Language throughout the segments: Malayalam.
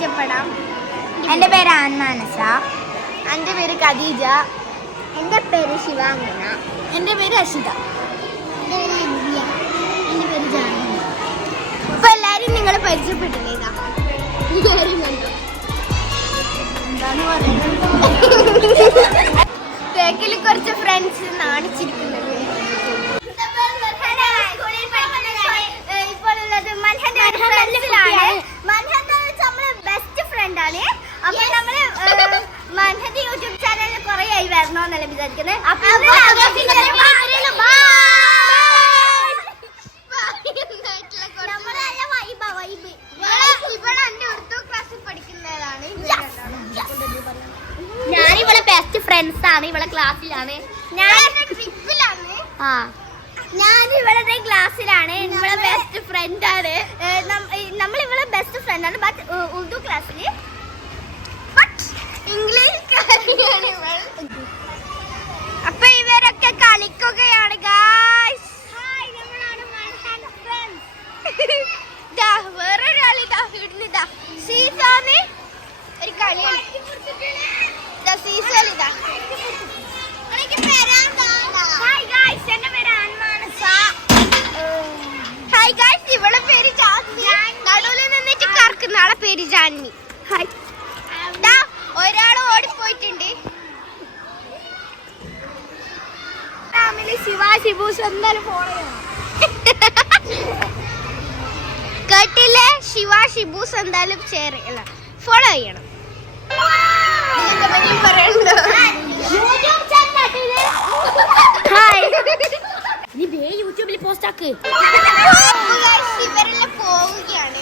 പരിചയപ്പെടാം. എൻ്റെ പേര് ആൻമാനസ. എൻ്റെ പേര് ഖദീജ. എൻ്റെ പേര് ശിവാംഗന. എൻ്റെ പേര് അഷിത. എൻ്റെ പേര് ജാനകി. ഇപ്പൊ എല്ലാരും നിങ്ങൾ പരിചയപ്പെട്ടില്ലേ? എന്താണ് പറയുന്നത്? ബേക്കിൽ കുറച്ച് ഫ്രണ്ട്സ് നാണിച്ചിരിക്കുന്നുണ്ട്. ഇപ്പോൾ ഉള്ളത് മൻഹന്റെ ബെസ്റ്റ് ഫ്രണ്ട് ആണ്. അപ്പൊ നമ്മള് മൻഹന്റെ യൂട്യൂബ് ചാനലിൽ കുറെ ആയി വരണമെന്നല്ല വിചാരിക്കുന്നത്. ഞാനിവളെ ബെസ്റ്റ് ഫ്രണ്ട്സ് ആണ്. ഇവളെ ക്ലാസ്സിലാണ്. ഞാൻ ഇവളുടെ ക്ലാസ്സിലാണ്. ഇവളെ ബെസ്റ്റ് ഫ്രണ്ട് ആണ്. നമ്മൾ ഇവളെ ബെസ്റ്റ് ഫ്രണ്ട് ആണ്. ബട്ട് ഉറുദു ക്ലാസ്സിൽ ഇംഗ്ലീഷ്. അപ്പൊ ഇവരൊക്കെ കളിക്കുകയാണ് ഗായ്സ്. വേറൊരാള് ഇടുന്നിതാ സീസാന്ന് ഒരു കളിയാണ്. ഹായ് ഗായ്സ്, ഇവളെ പേര് ജാസ്മി. നടുവിൽ നിന്നിട്ട് കറക്കുന്ന ആളെ പേര് ജാൻമി. ഹായ്. ഒരാള് ഓടിപ്പോയിട്ടുണ്ട്. ശിവ ഷിബൂസ് എന്തായാലും ഫോളോ കേട്ടില്ലേ? ശിവ ഷിബൂസ് എന്തായാലും ഷെയർ ചെയ്യണം, ഫോളോ ചെയ്യണം. യൂട്യൂബിൽ പോസ്റ്റ് ആക്ക്. ഇവരെല്ലാം പോവുകയാണ്.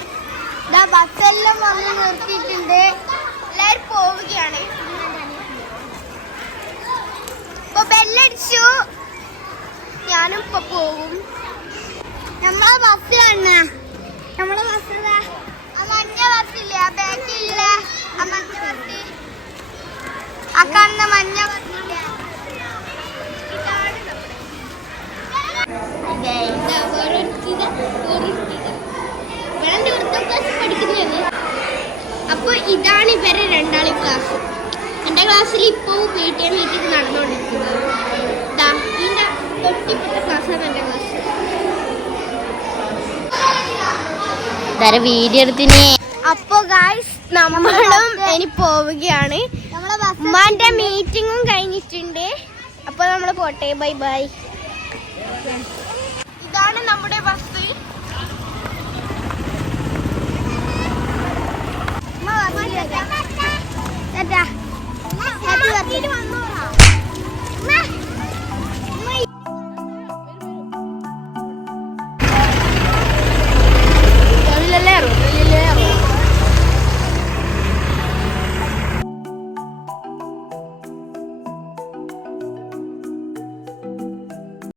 ബസ്സെല്ലാം വന്ന് നിർത്തിയിട്ടുണ്ട്. എല്ലാരും പോവുകയാണ്. ഇപ്പൊ ബെല്ലടിച്ചു. ഞാനും ഇപ്പൊ പോവും. നമ്മളെ ബസ് കാണ. നമ്മളെ ബസ് ആ മഞ്ഞ ബസ്സില്ല, ആ ബാക്കില്ല. ആ മഞ്ഞ ബസ്, ആ കാണുന്ന മഞ്ഞ ബസ്സില്ല. അപ്പൊ ഇതാണ് ഇവരെ രണ്ടാളി ക്ലാസ്. എന്റെ ക്ലാസ്സിൽ ഇപ്പൊ PTA മീറ്റിംഗ് നടന്നുകൊണ്ടിരിക്കുന്നത്. ഇതിന്റെ തൊട്ടിപ്പുറത്തെ ക്ലാസ്സാണ് എന്റെ ക്ലാസ്. വീഡിയോ എടുത്തിനെ. അപ്പൊ ഗായ്സ് നമ്മളും ഇനി പോവുകയാണ്. ഉമ്മാന്റെ മീറ്റിംഗും കഴിഞ്ഞിട്ടുണ്ട്. അപ്പൊ നമ്മള് പോട്ടെ. Bye bye. ഇതാണ് നമ്മുടെ ബസ്. Happy birthday.